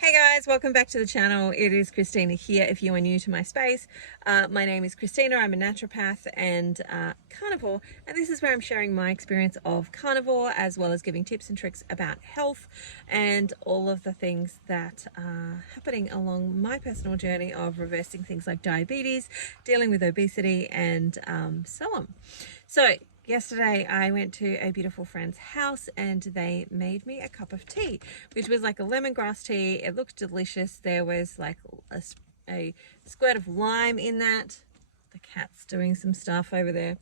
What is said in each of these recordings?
Hey guys, welcome back to the channel. It is Christina here if you are new to my space. My name is Christina, I'm a naturopath and carnivore, and this is where I'm sharing my experience of carnivore as well as giving tips and tricks about health and all of the things that are happening along my personal journey of reversing things like diabetes, dealing with obesity and so on. So yesterday I went to a beautiful friend's house and they made me a cup of tea, which was like a lemongrass tea. It looked delicious. There was like a squirt of lime in that. The cat's doing some stuff over there.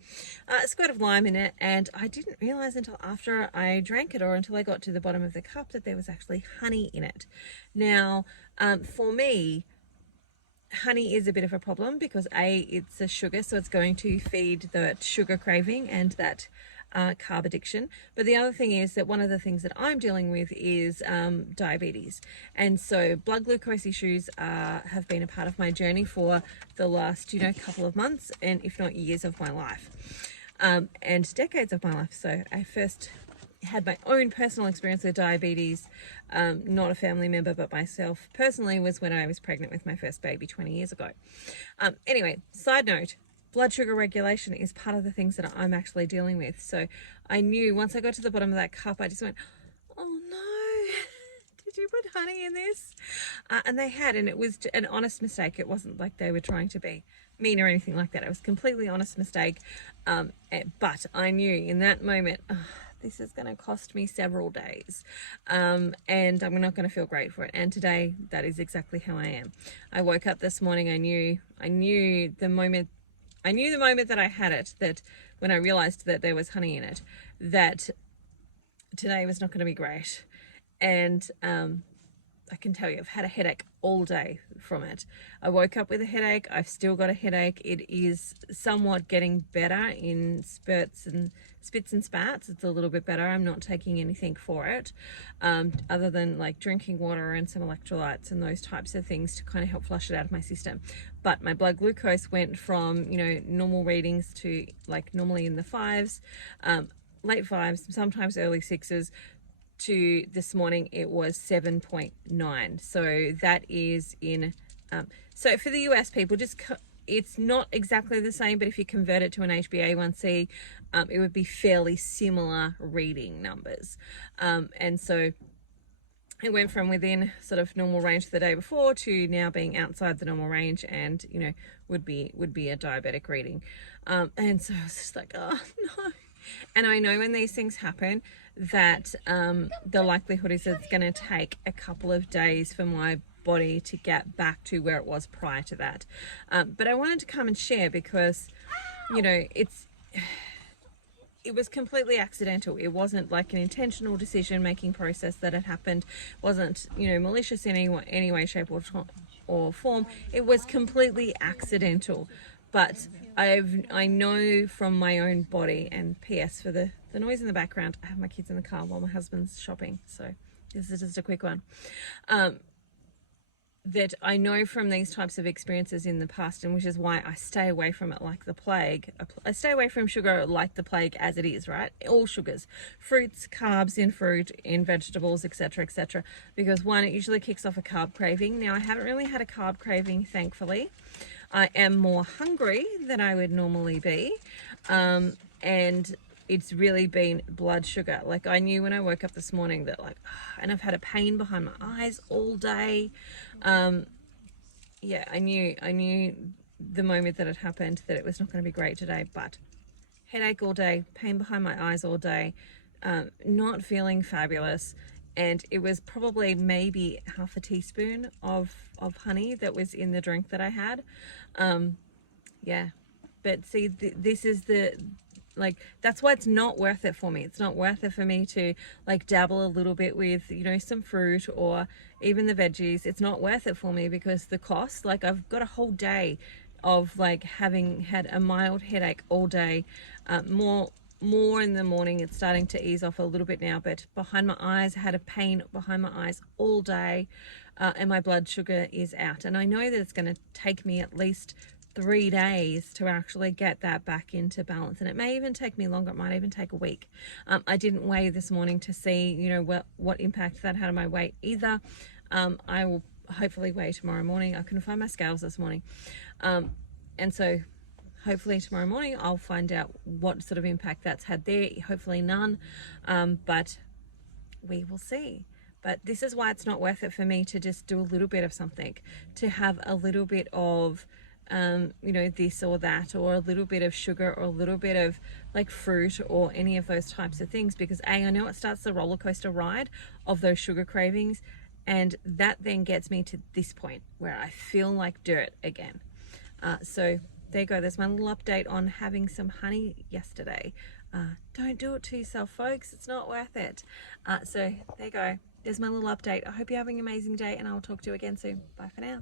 A squirt of lime in it, and I didn't realize until after I drank it or until I got to the bottom of the cup that there was actually honey in it. Now, for me, honey is a bit of a problem because it's a sugar, so it's going to feed the sugar craving and that carb addiction. But the other thing is that one of the things that I'm dealing with is diabetes, and so blood glucose issues have been a part of my journey for the last couple of months, and if not years of my life, and decades of my life. So I first had my own personal experience with diabetes, not a family member but myself personally, was when I was pregnant with my first baby 20 years ago. Anyway, side note, blood sugar regulation is part of the things that I'm actually dealing with. So I knew once I got to the bottom of that cup, I just went, oh no, did you put honey in this? And they had, and it was an honest mistake. It wasn't like they were trying to be mean or anything like that. It was a completely honest mistake. But I knew in that moment, this is going to cost me several days, and I'm not going to feel great for it. And today, that is exactly how I am. I woke up this morning. I knew the moment that I had it, that when I realized that there was honey in it, that today was not going to be great. And I can tell you, I've had a headache all day from it. I woke up with a headache. I've still got a headache. It is somewhat getting better in spits and spats. It's a little bit better. I'm not taking anything for it, other than like drinking water and some electrolytes and those types of things to kind of help flush it out of my system. But my blood glucose went from, normal readings to like normally in the fives, late fives, sometimes early sixes, to this morning it was 7.9. So that is in so for the US people, it's not exactly the same, but if you convert it to an HbA1c, it would be fairly similar reading numbers, and so it went from within sort of normal range the day before to now being outside the normal range, and would be a diabetic reading, and so I was just like, oh no. And I know when these things happen that the likelihood is it's going to take a couple of days for my body to get back to where it was prior to that. But I wanted to come and share because, it was completely accidental. It wasn't like an intentional decision-making process that had happened. It wasn't, malicious in any way, shape or form. It was completely accidental. But I know from my own body, and PS for the noise in the background, I have my kids in the car while my husband's shopping, so this is just a quick one, that I know from these types of experiences in the past, and which is why I stay away from it like the plague. I stay away from sugar like the plague as it is, right? All sugars, fruits, carbs in fruit, in vegetables, etc., because one, it usually kicks off a carb craving. Now, I haven't really had a carb craving, thankfully. I am more hungry than I would normally be, and it's really been blood sugar. Like, I knew when I woke up this morning that and I've had a pain behind my eyes all day. Yeah, I knew the moment that it happened that it was not going to be great today. But headache all day, pain behind my eyes all day, not feeling fabulous. And it was probably maybe half a teaspoon of honey that was in the drink that I had. Yeah, but see, this is that's why it's not worth it for me. It's not worth it for me to dabble a little bit with, some fruit or even the veggies. It's not worth it for me because the cost, I've got a whole day of having had a mild headache all day, more in the morning. It's starting to ease off a little bit now, but behind my eyes, I had a pain behind my eyes all day, and my blood sugar is out. And I know that it's going to take me at least 3 days to actually get that back into balance, and it may even take me longer. It might even take a week. I didn't weigh this morning to see what impact that had on my weight either. I will hopefully weigh tomorrow morning. I couldn't find my scales this morning. And so hopefully tomorrow morning I'll find out what sort of impact that's had there. Hopefully none, but we will see. But this is why it's not worth it for me to just do a little bit of something, to have a little bit of you know, this or that, or a little bit of sugar, or a little bit of like fruit, or any of those types of things, because I know it starts the roller coaster ride of those sugar cravings, and that then gets me to this point where I feel like dirt again. So there you go. There's my little update on having some honey yesterday. Don't do it to yourself, folks. It's not worth it. So there you go. There's my little update. I hope you're having an amazing day, and I'll talk to you again soon. Bye for now.